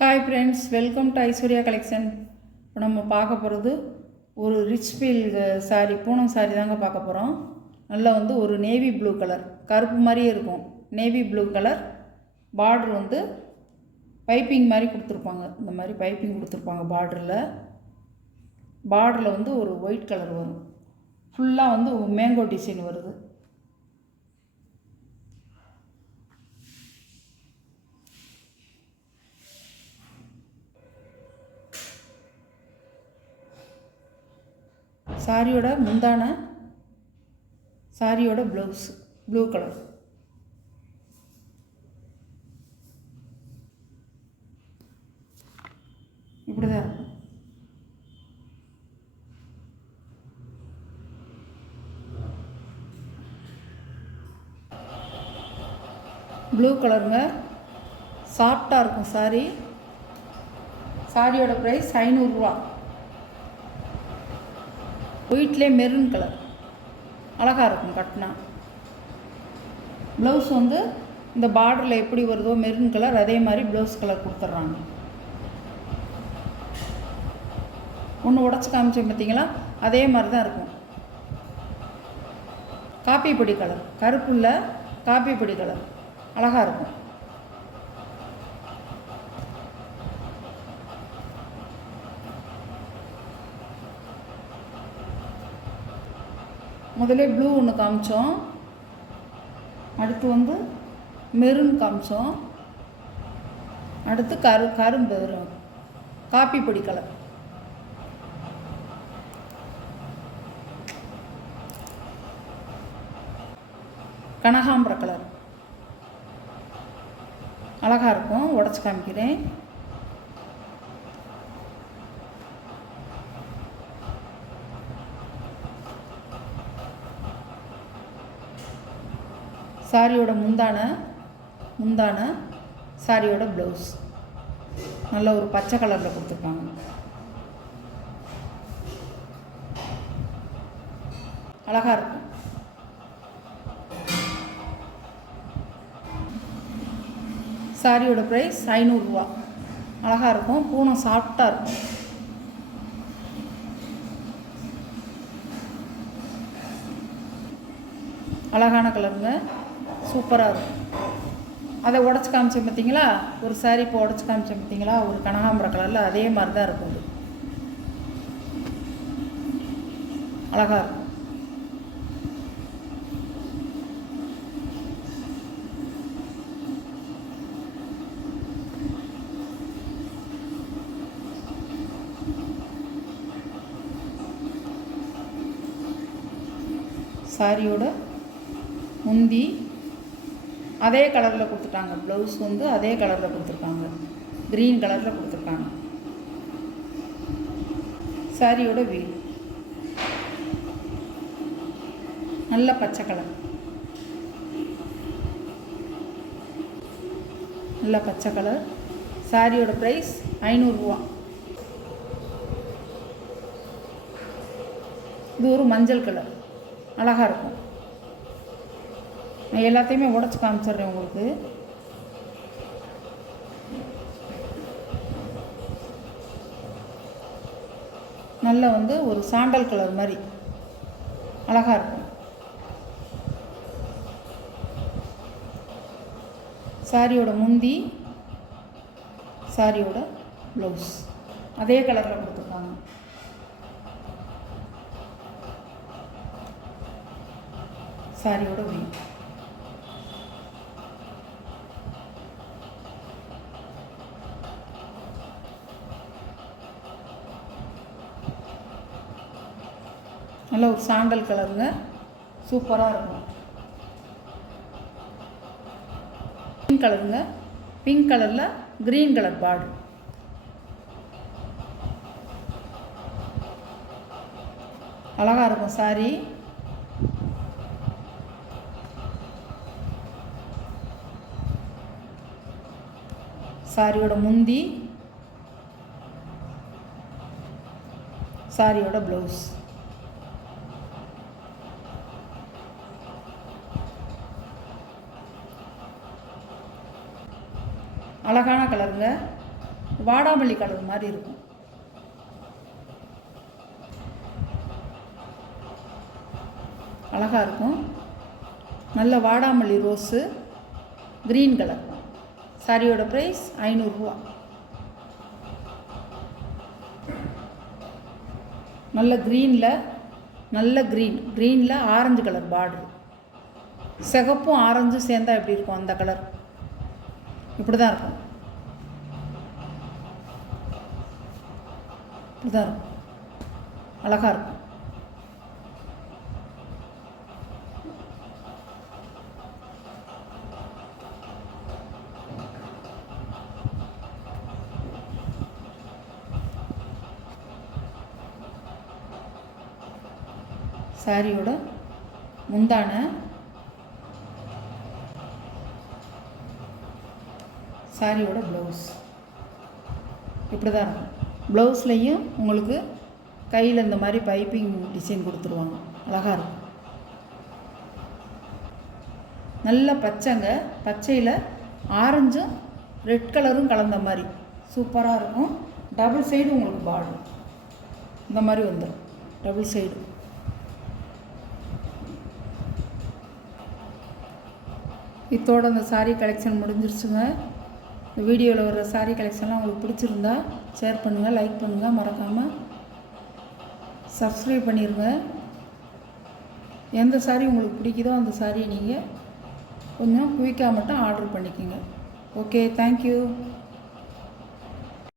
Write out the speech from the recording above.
Hi friends, welcome to Aishwarya collection. இப்போ நம்ம பார்க்க போகிறது ஒரு ரிச் ஃபீல் சாரீ, பூனம் சாரீ தாங்க பார்க்க போகிறோம். நல்லா ஒரு நேவி ப்ளூ கலர், கருப்பு மாதிரியே இருக்கும். Navy blue colour border piping மாதிரி கொடுத்துருப்பாங்க. இந்த மாதிரி பைப்பிங் கொடுத்துருப்பாங்க. பார்டரில் ஒரு ஒயிட் கலர் வரும். ஃபுல்லாக மேங்கோ டிசைன் வருது. சாரியோட முந்தான, சாரியோட ப்ளவுஸ் ப்ளூ கலர். இப்படி தான் இருக்கும். ப்ளூ கலருங்க, சாஃப்டாக இருக்கும் சாரி. சாரியோட ப்ரைஸ் 500 ரூபா. ஒயிட்லேயே மெரூன் கலர் அழகாக இருக்கும் கட்டினா. ப்ளவுஸ் இந்த பார்டரில் எப்படி வருதோ மெரூன் கலர், அதே மாதிரி ப்ளவுஸ் கலர் கொடுத்துட்றாங்க. ஒன்று உடச்சி காமிச்சேன் பார்த்தீங்களா, அதே மாதிரி தான் இருக்கும். காப்பி பொடி கலர், கருப்புள்ள காப்பி பொடி கலர் அழகாக இருக்கும். முதல்ல ப்ளூ ஒன்று காமிச்சோம், அடுத்து மெரூன் காமிச்சோம், அடுத்து கரும்பு வரும் காப்பி பொடி கலர். கனகாம்பர கலர் அழகாக இருக்கும். உடச்சி காமிக்கிறேன். சாரியோட முந்தான சாரியோட ப்ளவுஸ் நல்ல ஒரு பச்சை கலரில் கொடுத்துருக்காங்க. அழகாக இருக்கும். சாரியோட ப்ரைஸ் 500 ரூபா. அழகாக இருக்கும். பூனம் சாஃப்டாக இருக்கும். அழகான கலருங்க, சூப்பராக இருக்கும். அதை உடச்சி காமிச்சேன் பார்த்தீங்களா, ஒரு சாரீ இப்போ உடச்சி காமிச்சேன் பார்த்தீங்களா, ஒரு கனகாம்பர கலரில், அதே மாதிரி தான் இருக்கும். அது அழகாக இருக்கும். சாரியோட முந்தி அதே கலரில் கொடுத்துட்டாங்க. ப்ளவுஸ் அதே கலரில் கொடுத்துருக்காங்க, க்ரீன் கலரில் கொடுத்துருக்காங்க. சாரியோட வீல் நல்ல பச்சை கலர், நல்ல பச்சை கலர். சாரியோட ப்ரைஸ் 500 ரூபா. இது ஒரு மஞ்சள் கலர், அழகாக இருக்கும். நான் எல்லாத்தையுமே உடச்சி காமிச்சிட்றேன் உங்களுக்கு. நல்ல ஒரு சாண்டல் கலர் மாதிரி அழகாக இருக்கும். சாரியோட முந்தி, சாரியோட ப்ளவுஸ் அதே கலரில் கொடுத்துருக்காங்க. சாரியோட வீல் நல்ல ஒரு சாண்டல் கலருங்க, சூப்பராக இருக்கும். பிங்க் கலருங்க, பிங்க் கலரில் க்ரீன் கலர் பார்டர் அழகாக இருக்கும். சாரி சாரியோட முந்தி, சாரியோட ப்ளவுஸ் அழகான கலருங்க. வாடாமல்லி கலர் மாதிரி இருக்கும். அழகாக இருக்கும். நல்ல வாடாமல்லி ரோஸு, க்ரீன் கலர். சாரியோட ப்ரைஸ் 500 ரூபா. நல்ல க்ரீனில் ஆரஞ்சு கலர் பார்டர். சிகப்பும் ஆரஞ்சும் சேர்ந்தா எப்படி இருக்கும் அந்த கலர், இப்படி தான் இருக்கும். இப்படி தான் இருக்கும், அழகாக இருக்கும். சாரியோட முந்தான, சாரியோட ப்ளவுஸ் இப்படி தான் இருக்கும். ப்ளவுஸ்லேயும் உங்களுக்கு கையில் இந்த மாதிரி பைப்பிங் டிசைன் கொடுத்துருவாங்க, அழகாக இருக்கும். நல்ல பச்சைங்க, பச்சையில் ஆரஞ்சும் ரெட் கலரும் கலந்த மாதிரி சூப்பராக இருக்கும். டபுள் சைடு உங்களுக்கு பார்டர் இந்த மாதிரி வந்துடும், டபுள் சைடு. இதோட இந்த சாரீ கலெக்ஷன் முடிஞ்சிருச்சுங்க. இந்த வீடியோவில் வர சாரீ கலெக்ஷன்லாம் உங்களுக்கு பிடிச்சிருந்தா ஷேர் பண்ணுங்கள், லைக் பண்ணுங்கள், மறக்காமல் சப்ஸ்கிரைப் பண்ணிடுங்க. எந்த சாரீ உங்களுக்கு பிடிக்குதோ அந்த சாரியை நீங்கள் கொஞ்சம் குயிக்காக மட்டும் ஆர்டர் பண்ணிக்கோங்க. Okay, thank you.